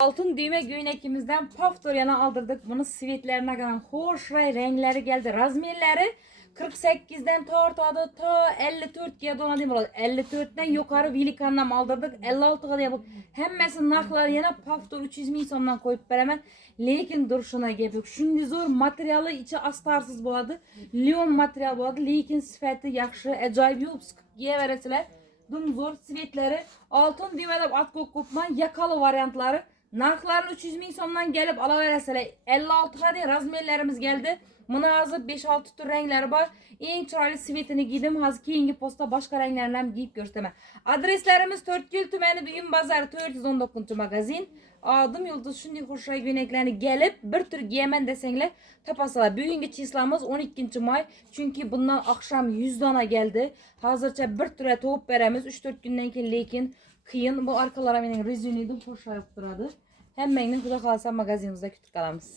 Altın düğme göynekimizden paftor yana aldırdık. Bunu sivetlerine kadar hoş renkleri geldi. Razmerleri 48'den tortadı ta 54'ye donadım. 54'ten yukarı vilikandan aldırdık. 56'ga yapıp hemmesi nakları yana paftor 300 ming so'mdan koyup beraman. Lekin duruşuna gelip shunday zo'r materiali içi astarsız bo'ladi. Lion material bo'ladi, lekin sifati yaxshi, ajoyib yuvib siqib kiyaverasizlar. Dum zo'r sivetleri altın düğme deb at ko'pman yakalı variantları. Narxlarını 300 ming so'mdan gelip alaverasizlar. 56'ga deyil razmerlerimiz geldi. Buna hazır 5-6 tür renkleri var. En chiroyli svetini giydim. Hazır keyingi posta başka renklerini ham giyip gösterme. Adreslerimiz To'rtko'l tumani Buyum bozori 419-magazin. Adım Yulduz shunday xush göyneklerini gelip bir tür giyaman desanglar tapasizlar. Bugungi chislamiz 12 may. Çünkü bundan akşam 100 dona geldi. Hazırcha bir tura to'p beramiz 3-4 günden keyin, lekin qiyin. Bu arkalara mening rezinidim xush turadi. Hemmangni xudo xolasa magazinimizda kutib qolamiz.